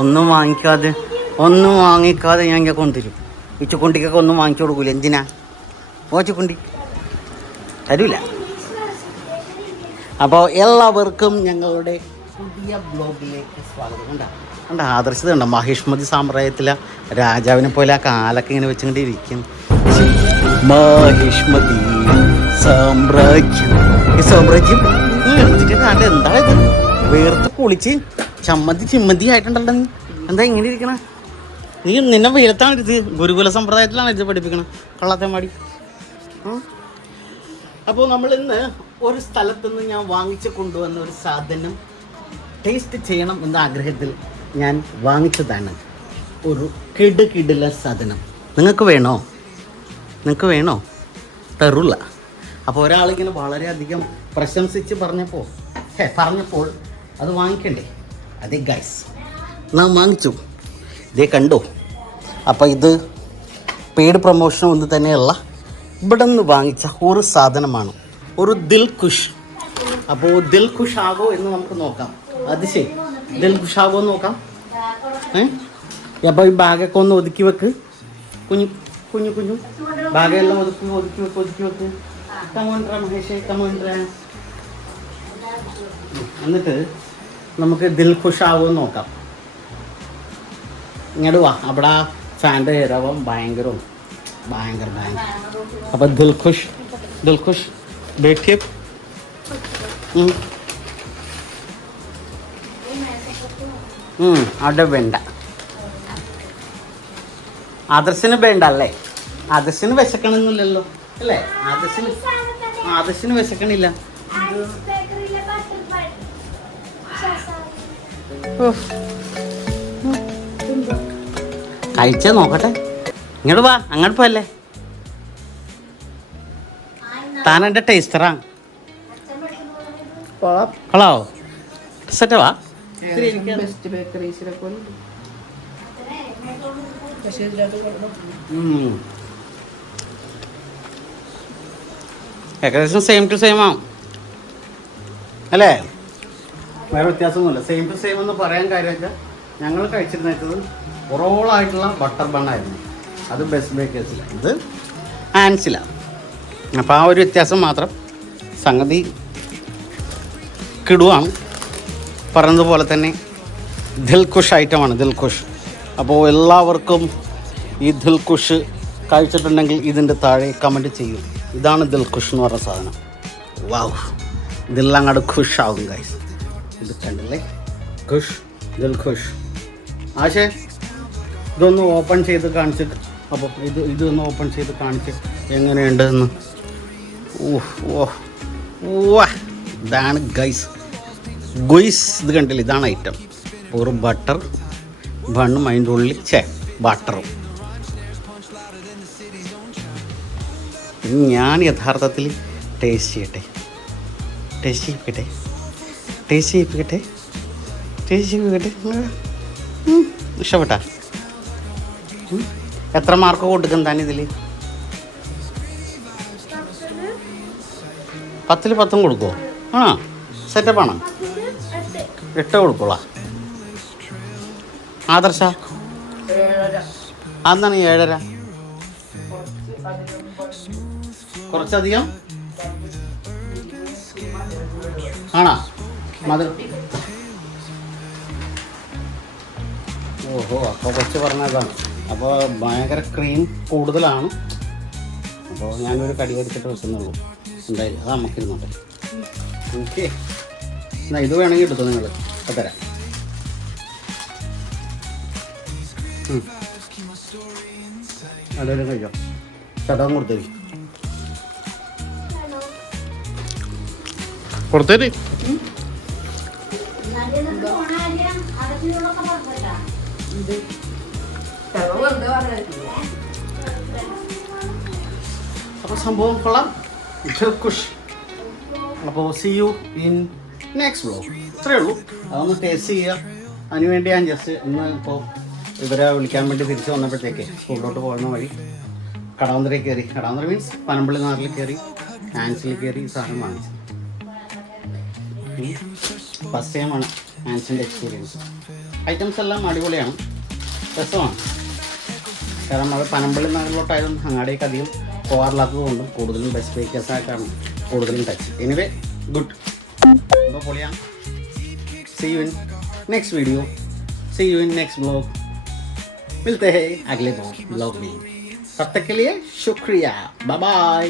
ഒന്നും വാങ്ങിക്കാതെ ഒന്നും വാങ്ങിക്കാതെ ഞാൻ ഇങ്ങനെ കൊണ്ടുവരും. ഉച്ചക്കുണ്ടിക്കൊക്കെ ഒന്നും വാങ്ങിച്ചു കൊടുക്കൂല. എന്തിനാ? ഓച്ചക്കുണ്ടി തരൂല. അപ്പോൾ എല്ലാവർക്കും ഞങ്ങളുടെ പുതിയ ബ്ലോഗിലേക്ക് സ്വാഗതം. കണ്ട? കണ്ട? ആദർശത കണ്ട? മഹിഷ്മതി സാമ്പ്രദായത്തിലെ രാജാവിനെ പോലെ ആ കാലൊക്കെ ഇങ്ങനെ വെച്ചുകൊണ്ട് ഇരിക്കും സാമ്രാജ്യം. ഈ സാമ്രാജ്യം? എന്താ ഇത് വേർത്ത് കുളിച്ച് ചമ്മന്തി ചിമ്മന്തി ആയിട്ടുണ്ടല്ലോ നീ. എന്താ ഇങ്ങനെ ഇരിക്കണ? നീ നിന്നെ വെയിലത്താണ് ഇത് ഗുരുകുല സമ്പ്രദായത്തിലാണ് ഇത് പഠിപ്പിക്കണം. കള്ളത്തേമാടി മാടി. അപ്പോൾ നമ്മൾ ഇന്ന് ഒരു സ്ഥലത്ത് നിന്ന് ഞാൻ വാങ്ങിച്ച് കൊണ്ടുവന്ന ഒരു സാധനം ടേസ്റ്റ് ചെയ്യണം എന്ന ആഗ്രഹത്തിൽ ഞാൻ വാങ്ങിച്ചതാണ്. ഒരു കിട് കിടില സാധനം. നിങ്ങൾക്ക് വേണോ? നിങ്ങൾക്ക് വേണോ? തരുള്ള അപ്പോൾ ഒരാളിങ്ങനെ വളരെയധികം പ്രശംസിച്ച് പറഞ്ഞപ്പോൾ പറഞ്ഞപ്പോൾ അത് വാങ്ങിക്കണ്ടേ? അതെ ഗൈസ് നാം വാങ്ങിച്ചു? ഇതേ കണ്ടോ? അപ്പോൾ ഇത് പെയ്ഡ് പ്രൊമോഷൻ ഒന്ന് തന്നെയുള്ള ഇവിടെ നിന്ന് വാങ്ങിച്ച ഒരു സാധനമാണ്. ഒരു ദിൽ ഖുഷ് അപ്പോൾ ദിൽ ആകോ എന്ന് നമുക്ക് നോക്കാം. അത് ശരി. ദിൽ ഖുഷ് ആകോ എന്ന് നോക്കാം. ഏ? അപ്പോൾ ഈ ബാഗൊക്കെ ഒന്ന് ഒതുക്കി വെക്ക്. കുഞ്ഞു കുഞ്ഞു കുഞ്ഞു. ബാഗെല്ലാം ഒതുക്കി ഒതുക്കി വെക്ക് ഒതുക്കി വെക്ക്. കമോണ്ട്ര മഹേഷേ കമോണ്ട്ര എന്നിട്ട് നമുക്ക് ദിൽ ഖുഷാവും നോക്കാം. ഇങ്ങോട്ട് വാ. അവിടെ ഫാന്റെ ഇരവം ഭയങ്കരവും. ഭയങ്കര ഭയങ്കര. അപ്പം ദിൽഖുഷ് ദിൽഖുഷ്. ഉം, അവിടെ വേണ്ട. ആദർശന് വേണ്ട അല്ലേ? ആദർശന് വിശക്കണമെന്നില്ലല്ലോ അല്ലേ? ആദർശന് ആദർശന് വിശക്കണില്ല. കഴിച്ചാ നോക്കട്ടെ. ഇങ്ങോട്ട് വാ അങ്ങോട്ട് പോയല്ലേ? താൻ എന്റെ ടേസ്റ്ററാ. കളാവോ സെറ്റ് വാ. ഏകദേശം സെയിം ടു സെയിം ആവും. അല്ലേ? വേറെ വ്യത്യാസമൊന്നുമില്ല. സെയിം ടു സെയിം എന്ന് പറയാൻ കാര്യം വെച്ചാൽ ഞങ്ങൾ കഴിച്ചിരുന്നത് റോളായിട്ടുള്ള ബട്ടർ ബണ്ണായിരുന്നു അത് ബെസ്റ്റ് ബേക്കേഴ്സില ഇത് ആൻസിലാണ് അപ്പോൾ ആ ഒരു വ്യത്യാസം മാത്രം സംഗതി കിടുവാണ്. പറഞ്ഞതുപോലെ തന്നെ ദിൽഖുഷ് ഐറ്റമാണ് ദിൽഖുഷ്. അപ്പോൾ എല്ലാവർക്കും ഈ ദിൽഖുഷ് കഴിച്ചിട്ടുണ്ടെങ്കിൽ ഇതിന്റെ താഴെ കമന്റ് ചെയ്യും. ഇതാണ് ദിൽഖുഷ് എന്ന് പറഞ്ഞ സാധനം. വാവ് ഇതെല്ലാം അങ്ങോട്ട് ഖുഷാവും ഗൈസ് ഇത് കണ്ടില്ലേ? ഖുഷ് ദിൽഖുഷ് ആശേ ഇതൊന്ന് ഓപ്പൺ ചെയ്ത് കാണിച്ച് അപ്പോൾ ഇത് ഇതൊന്ന് ഓപ്പൺ ചെയ്ത് കാണിച്ച് എങ്ങനെയുണ്ട് എന്ന് ഊഹ് ഓ വാ ഇതാണ് ഗൈസ് ഗുയ്സ് ഇത് കണ്ടില്ല? ഇതാണ് ഐറ്റം ഒരു ബട്ടർ ബണ്ണും അതിന്റെ ഉള്ളിൽ ചേ ബട്ടറും ഞാൻ യഥാർത്ഥത്തിൽ ടേസ്റ്റ് ചെയ്യട്ടെ. ടേസ്റ്റ് ചെയ്യിപ്പിക്കട്ടെ? ടേസ്റ്റ് ചെയ്യിപ്പിക്കട്ടെ? ടേസ്റ്റ് ചെയ്യിപ്പിക്കട്ടെ? ഇഷ്ടപ്പെട്ട. എത്ര മാർക്ക് കൊടുക്കും താൻ ഇതിൽ പത്തിൽ പത്തും കൊടുക്കുമോ ആ സെറ്റപ്പാണ് എട്ട് കൊടുക്കോളാ ആദർശ? അന്നാണ് ഏഴര? കുറച്ചധികം? ആണോ? മധുര ഓഹോ അപ്പോൾ കുറച്ച് പറഞ്ഞതാണ്. അപ്പോൾ ഭയങ്കര ക്രീം കൂടുതലാണ്. അപ്പോൾ ഞാനൊരു കടി എടുത്തിട്ട് വെക്കുന്നുള്ളൂ എന്തായാലും അത് നമുക്കിരുന്നോട്ടെ ഓക്കെ എന്നാൽ ഇത് വേണമെങ്കിൽ എടുത്തോ നിങ്ങൾ അപ്പം തരാം. അതെല്ലാം കഴിക്കാം കഴിച്ചോ. ചടം കൊടുത്തേരി അപ്പോൾ സംഭവം കൊള്ളാം. ഖുഷ്. അപ്പോൾ see you in next blog ഇത്രയേ ഉള്ളൂ. അതൊന്ന് ടേസ്റ്റ് ചെയ്യുക. അതിനുവേണ്ടി ഞാൻ ജസ്റ്റ് ഇന്ന് ഇപ്പോൾ ഇവരെ വിളിക്കാൻ വേണ്ടി തിരിച്ചു വന്നപ്പോഴത്തേക്ക് സ്കൂളിലോട്ട് പോകുന്ന വഴി കടവന്തര കയറി. കടവന്തര മീൻസ് പനമ്പള്ളി നാട്ടിൽ കയറി ആൻസിൽ കയറി സാധനം വാങ്ങിച്ചു. ഫസ്റ്റ് ടൈമാണ് ആൻസിൻ്റെ എക്സ്പീരിയൻസ് ഐറ്റംസ് എല്ലാം അടിപൊളിയാണ് രസമാണ് കാരണം അത് പനമ്പള്ളി നഗറിലോട്ടായതും അങ്ങാടിയൊക്കെ അധികം പോകാറില്ലാത്തത് കൊണ്ടും കൂടുതലും ബെസ്റ്റ് ബേക്കേഴ്സായിട്ടാണ് കൂടുതലും ടച്ച് എനിവേ ഗുഡ് അപ്പോൾ പൊളിയാണ് see you in next video see you in next blog मिलते हैं अगले ब्लॉग में तब तक के लिए शुक्रिया बाय बाय